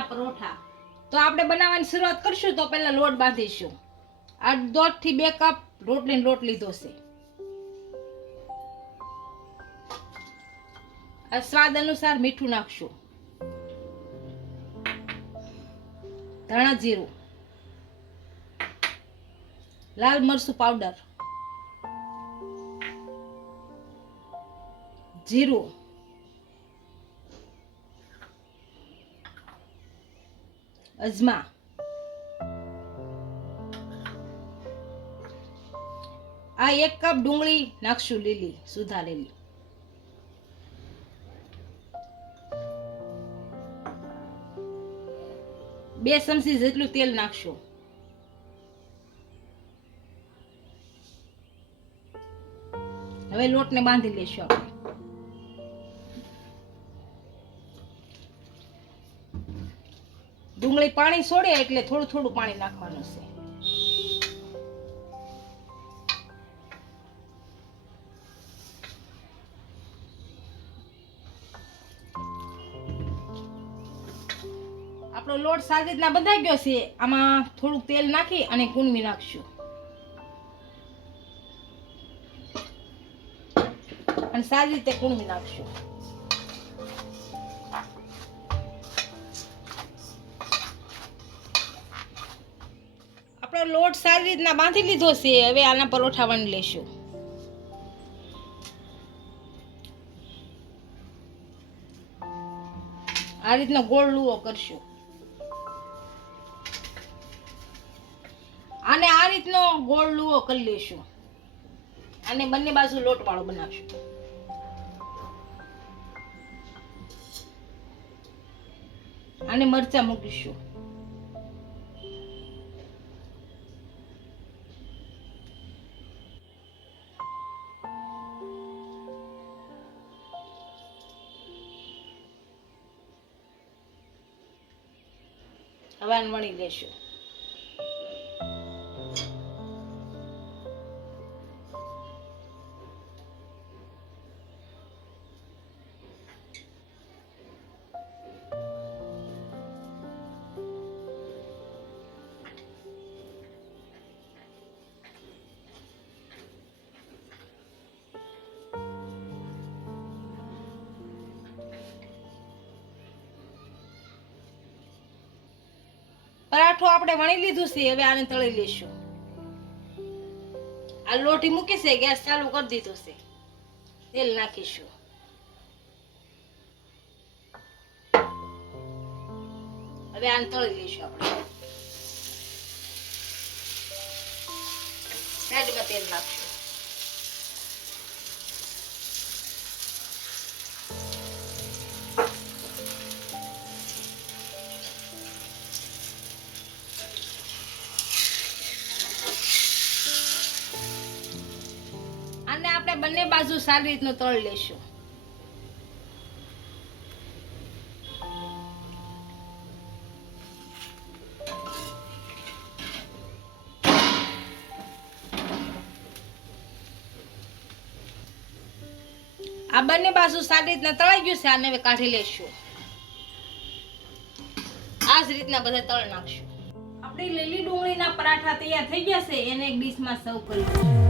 લીલી પરોઠા. તો આપણે બનાવવાની શરૂઆત કરશું તો પહેલાં લોટ બાંધીશું. આ દોઢથી બે કપ રોટલીનો લોટ લીધો છે. આ સ્વાદ અનુસાર મીઠું નાખશું. ધાણા જીરું. લાલ મરચું પાવડર. જીરું. અજમા. આ એક કપ ડુંગળી નાખશું લીલી, સુધા લીલી. બે ચમચી જેટલું તેલ નાખશું. હવે લોટને બાંધી લેશું આપણે. ડુંગળી પાણી છોડે એટલે થોડું થોડું પાણી નાખવાનું છે. આપણો લોટ સારી રીતના બંધાઈ ગયો છે. આમાં થોડુંક તેલ નાખી અને કૂણવી નાખશું. અને સારી રીતે કૂણવી નાખશું. આપણો લોટ સારી રીતના બાંધી લીધો છે, હવે આના પરોઠા વણી લેશું. આ રીતનો ગોળ લુવો કરશું. અને આ રીતનો ગોળ લુવો કરી લેશું. અને બંને બાજુ લોટ વાળો બનાવશું. અને મરચા મૂકીશું. હવે આને વણી લેશું. પરાઠો આપણે વણી લીધું છે, હવે આને તળી લેશું આ લોટી મૂકી છે, ગેસ ચાલુ કરી દીધો છે. તેલ નાખીશું. હવે આને તળી લઈશું આપણે. સાઈડમાં તેલ નાખશું. અને આપણે બંને બાજુ સારી રીતનું તળ લેશું. આ બંને બાજુ સારી રીતના તળાઈ ગયું છે, આને હવે કાઢી લેશું. આ જ રીતના બધા તળ નાખશું. આપણી લીલી ડુંગળીના પરાઠા તૈયાર થઈ ગયા છે, એને એક ડીશમાં સર્વ કરી